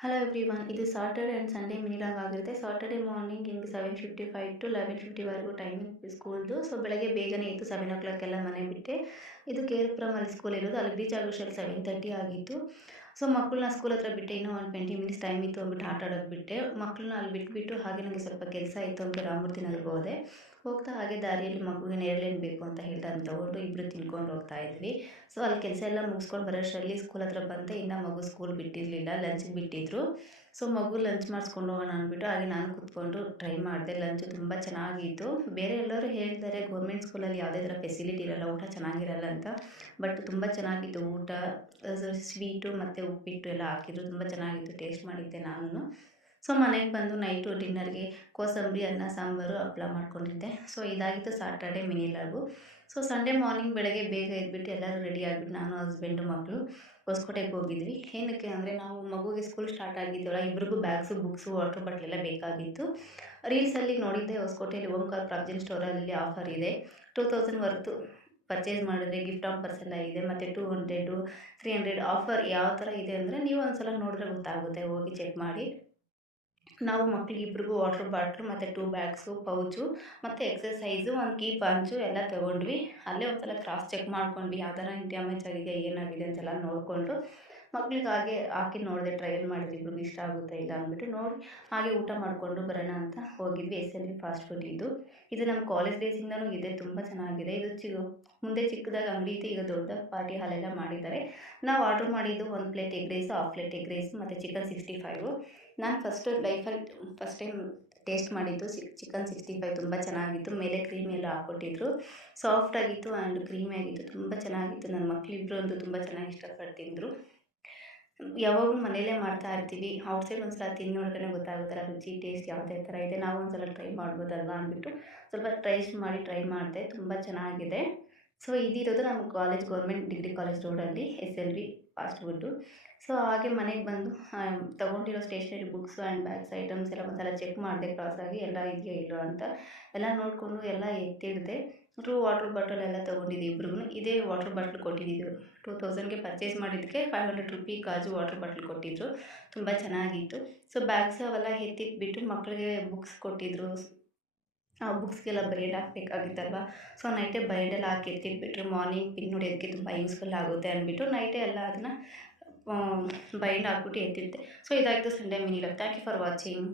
Hello everyone, ಇದು Saturday and Sunday mini log ಆಗಿರುತ್ತೆ. Saturday morning ಹಿಂಗೆ 7:55 ಟು 11:50ವರೆಗೂ ಟೈಮಿಂಗ್ ಸ್ಕೂಲ್ದು. ಸೊ ಬೆಳಗ್ಗೆ ಬೇಗನೆ ಇತ್ತು, 7 o'clock ಮನೆ ಬಿಟ್ಟೆ. ಇದು ಕೇರ್ಪುರಮಲ್ಲಿ ಸ್ಕೂಲ್ ಇರೋದು. ಅಲ್ಲಿ ರೀಚ್ ಆಗೋಷ್ಟರಲ್ಲಿ 7:30 ಆಗಿತ್ತು. ಸೊ ಮಕ್ಕಳನ್ನ ಸ್ಕೂಲ್ ಹತ್ರ ಬಿಟ್ಟೆ, ಇನ್ನೂ ಒಂದು 20 ಮಿನಿಟ್ಸ್ ಟೈಮ್ ಇತ್ತು ಅಂದ್ಬಿಟ್ಟು ಆಟ ಆಡೋಕ್ಕೆ ಬಿಟ್ಟೆ. ಮಕ್ಕಳನ್ನ ಅಲ್ಲಿ ಬಿಟ್ಬಿಟ್ಟು ಹಾಗೆ ನನಗೆ ಸ್ವಲ್ಪ ಕೆಲಸ ಇತ್ತು ಅಂತ ರಾಮಮೂರ್ತಿ ನಗರ್ಗೆ ಹೋದೆ. ಹೋಗ್ತಾ ಹಾಗೆ ದಾರಿಯಲ್ಲಿ ಮಗುವಿಗೆ ನೇರಳೆಣ್ಣು ಬೇಕು ಅಂತ ಹೇಳ್ತಾ ಅದನ್ನ ತೊಗೊಂಡು ಇಬ್ಬರು ತಿನ್ಕೊಂಡು ಹೋಗ್ತಾ ಇದ್ವಿ. ಸೊ ಅಲ್ಲಿ ಕೆಲಸ ಎಲ್ಲ ಮುಗಿಸ್ಕೊಂಡು ಬರೋಷ್ಟರಲ್ಲಿ ಸ್ಕೂಲ್ ಹತ್ರ ಬಂದೆ. ಇನ್ನು ಮಗು ಸ್ಕೂಲ್ ಬಿಟ್ಟಿರಲಿಲ್ಲ, ಲಂಚ್ಗೆ ಬಿಟ್ಟಿದ್ರು. ಸೊ ಮಗು ಲಂಚ್ ಮಾಡಿಸ್ಕೊಂಡು ಹೋಗೋಣ ಅಂದ್ಬಿಟ್ಟು ಹಾಗೆ ನಾನು ಕೂತ್ಕೊಂಡು ಟ್ರೈ ಮಾಡಿದೆ. ಲಂಚು ತುಂಬ ಚೆನ್ನಾಗಿತ್ತು. ಬೇರೆ ಎಲ್ಲರೂ ಹೇಳ್ತಾರೆ ಗೌರ್ಮೆಂಟ್ ಸ್ಕೂಲಲ್ಲಿ ಯಾವುದೇ ಥರ ಫೆಸಿಲಿಟಿ ಇರಲ್ಲ, ಊಟ ಚೆನ್ನಾಗಿರಲ್ಲ ಅಂತ. ಬಟ್ ತುಂಬ ಚೆನ್ನಾಗಿತ್ತು ಊಟ. ಸ್ವೀಟು ಮತ್ತು ಉಪ್ಪಿಟ್ಟು ಎಲ್ಲ ಹಾಕಿದ್ರು, ತುಂಬ ಚೆನ್ನಾಗಿತ್ತು. ಟೇಸ್ಟ್ ಮಾಡಿದ್ದೆ ನಾನು. ಸೊ ಮನೆಗೆ ಬಂದು ನೈಟು ಡಿನ್ನರ್ಗೆ ಕೋಸಂಬರಿ, ಅನ್ನ, ಸಾಂಬಾರು, ಹಪ್ಪಳ ಮಾಡ್ಕೊಂಡಿದ್ದೆ. ಸೊ ಇದಾಗಿತ್ತು ಸಾಟರ್ಡೆ ಮಿನಿ ಲಾಗು. ಸೊ ಸಂಡೇ ಮಾರ್ನಿಂಗ್ ಬೆಳಗ್ಗೆ ಬೇಗ ಎದ್ಬಿಟ್ಟು ಎಲ್ಲರೂ ರೆಡಿ ಆಗಿಬಿಟ್ಟು ನಾನು, ಹಸ್ಬೆಂಡು, ಮಕ್ಕಳು ಹೊಸಕೋಟೆಗೆ ಹೋಗಿದ್ವಿ. ಏನಕ್ಕೆ ಅಂದರೆ ನಾವು ಮಗುವಿಗೆ ಸ್ಕೂಲ್ ಸ್ಟಾರ್ಟ್ ಆಗಿದ್ದವಲ್ಲ, ಇಬ್ರಿಗೂ ಬ್ಯಾಗ್ಸು, ಬುಕ್ಸು, ವಾಟರ್ ಬಾಟ್ಲೆಲ್ಲ ಬೇಕಾಗಿತ್ತು. ರೀಲ್ಸಲ್ಲಿ ನೋಡಿದ್ದೆ ಹೊಸಕೋಟೆಯಲ್ಲಿ ಓಂಕಾರ ಪ್ರಾವಿಜನ್ ಸ್ಟೋರಲ್ಲಿ ಆಫರ್ ಇದೆ. 2000 ವರ್ತು ಪರ್ಚೇಸ್ ಮಾಡಿದ್ರೆ ಗಿಫ್ಟ್ ಆಫರ್ಸ್ ಎಲ್ಲ ಇದೆ. ಮತ್ತು 200, 300 ಆಫರ್ ಯಾವ ಥರ ಇದೆ ಅಂದರೆ ನೀವು ಒಂದು ಸಲ ನೋಡಿದ್ರೆ ಗೊತ್ತಾಗುತ್ತೆ, ಹೋಗಿ ಚೆಕ್ ಮಾಡಿ. ನಾವು ಮಕ್ಳಿಗೆ ಇಬ್ರಿಗೂ ವಾಟರ್ ಬಾಟ್ಲು ಮತ್ತು 2 ಬ್ಯಾಗ್ಸು, ಪೌಚು ಮತ್ತು ಎಕ್ಸಸೈಸು, ಒಂದು ಕೀ ಪಂಚು ಎಲ್ಲ ತೊಗೊಂಡ್ವಿ. ಅಲ್ಲೇ ಒಂದು ಸಲ ಕ್ರಾಸ್ ಚೆಕ್ ಮಾಡ್ಕೊಂಡ್ವಿ, ಯಾವ ಥರ ಡ್ಯಾಮೇಜ್ ಆಗಿದೆ, ಏನಾಗಿದೆ ಅಂತೆಲ್ಲ ನೋಡಿಕೊಂಡು ಮಕ್ಳಿಗೆ ಹಾಗೆ ಹಾಕಿ ನೋಡಿದೆ, ಟ್ರಯಲ್ ಮಾಡಿದ್ವಿ, ಇಬ್ರಿಗೂ ಇಷ್ಟ ಆಗುತ್ತೆ ಇಲ್ಲ ಅಂದ್ಬಿಟ್ಟು ನೋಡಿ ಹಾಗೆ ಊಟ ಮಾಡಿಕೊಂಡು ಬರೋಣ ಅಂತ ಹೋಗಿದ್ವಿ. SLV ಫಾಸ್ಟ್ ಫುಡ್ ಇದು ನಮ್ಮ ಕಾಲೇಜ್ ಡೇಸಿಂದನೂ ಇದೆ, ತುಂಬ ಚೆನ್ನಾಗಿದೆ. ಇದು ಮುಂದೆ ಚಿಕ್ಕದಾಗಿ ಅಂಗಡಿ ಇದೆ, ಈಗ ದೊಡ್ಡದಾಗಿ ಪಾರ್ಟಿ ಹಾಲೆಲ್ಲ ಮಾಡಿದ್ದಾರೆ. ನಾವು ಆರ್ಡ್ರ್ ಮಾಡಿದ್ದು 1 plate egg rice, half plate egg rice ಮತ್ತು ಚಿಕನ್ 65. ನಾನು ಲೈಫಲ್ಲಿ ಫಸ್ಟ್ ಟೈಮ್ ಟೇಸ್ಟ್ ಮಾಡಿದ್ದು ಚಿಕನ್ 65. ತುಂಬ ಚೆನ್ನಾಗಿತ್ತು. ಮೇಲೆ ಕ್ರೀಮ್ ಎಲ್ಲ ಹಾಕ್ಕೊಟ್ಟಿದ್ರು. ಸಾಫ್ಟಾಗಿತ್ತು ಆ್ಯಂಡ್ ಕ್ರೀಮಿಯಾಗಿತ್ತು, ತುಂಬ ಚೆನ್ನಾಗಿತ್ತು. ನನ್ನ ಮಕ್ಕಳಿಬ್ರು ಅಂತೂ ತುಂಬ ಚೆನ್ನಾಗಿ ಇಷ್ಟಪಟ್ಟು ತಿಂದರು. ಯಾವಾಗಲೂ ಮನೆಯಲ್ಲೇ ಮಾಡ್ತಾ ಇರ್ತೀವಿ, ಔಟ್ಸೈಡ್ ಒಂದು ಸಲ ತಿಂದು ನೋಡಿದ್ರೆ ಗೊತ್ತಾಗುತ್ತಲ್ಲ ರುಚಿ, ಟೇಸ್ಟ್ ಯಾವುದೇ ಥರ ಇದೆ. ನಾವು ಒಂದು ಸಲ ಟ್ರೈ ಮಾಡ್ಬೋದಲ್ವ ಅಂದ್ಬಿಟ್ಟು ಸ್ವಲ್ಪ ಟ್ರೈ ಮಾಡಿದೆ. ತುಂಬ ಚೆನ್ನಾಗಿದೆ. ಸೊ ಇದಿರೋದು ನಮ್ಮ ಕಾಲೇಜ್, ಗೌರ್ಮೆಂಟ್ ಡಿಗ್ರಿ ಕಾಲೇಜ್ ರೋಡಲ್ಲಿ SLV ಫಾಸ್ಟ್ ಫುಡ್ಡು. ಸೊ ಹಾಗೆ ಮನೆಗೆ ಬಂದು ತೊಗೊಂಡಿರೋ stationery books and bags items ಎಲ್ಲ ಒಂದ್ಸಲ ಚೆಕ್ ಮಾಡಿದೆ ಕ್ರಾಸಾಗಿ, ಎಲ್ಲ ಇದೆಯೋ ಇಲ್ಲೋ ಅಂತ ಎಲ್ಲ ನೋಡಿಕೊಂಡು ಎಲ್ಲ ಎತ್ತಿಡಿದೆ. ವಾಟರ್ ಬಾಟಲ್ ಎಲ್ಲ ತೊಗೊಂಡಿದ್ದೆ ಇಬ್ರಿಗೂ. ಇದೇ ವಾಟರ್ ಬಾಟ್ಲ್ ಕೊಟ್ಟಿದ್ದು 2000ಗೆ ಪರ್ಚೇಸ್ ಮಾಡಿದ್ದಕ್ಕೆ 500 ರುಪಿ ಕಾಜು ವಾಟರ್ ಬಾಟ್ಲ್ ಕೊಟ್ಟಿದ್ದರು. ತುಂಬ ಚೆನ್ನಾಗಿತ್ತು. ಸೊ ಬ್ಯಾಗ್ಸ್ ಅವೆಲ್ಲ ಎತ್ತಿಟ್ಬಿಟ್ಟು ಮಕ್ಕಳಿಗೆ ಬುಕ್ಸ್ ಕೊಟ್ಟಿದ್ದರು. ಆ ಬುಕ್ಸ್ಗೆಲ್ಲ ಬೈಂಡ್ ಹಾಕಬೇಕಾಗಿತ್ತಲ್ವ. ಸೊ ನೈಟೇ ಬೈಂಡೆಲ್ಲ ಹಾಕಿ ಎತ್ತಿಟ್ಬಿಟ್ರೆ ಮಾರ್ನಿಂಗ್ ಪಿನ್ ಹೊಡೆಯೋದಕ್ಕೆ ತುಂಬ ಯೂಸ್ಫುಲ್ ಆಗುತ್ತೆ ಅಂದ್ಬಿಟ್ಟು ನೈಟೇ ಎಲ್ಲ ಅದನ್ನು ಬೈಂಡ್ ಹಾಕ್ಬಿಟ್ಟು ಎತ್ತಿದ್ದೆ. ಸೊ ಇದಾಯಿತು Sunday mini log. Thank you for watching.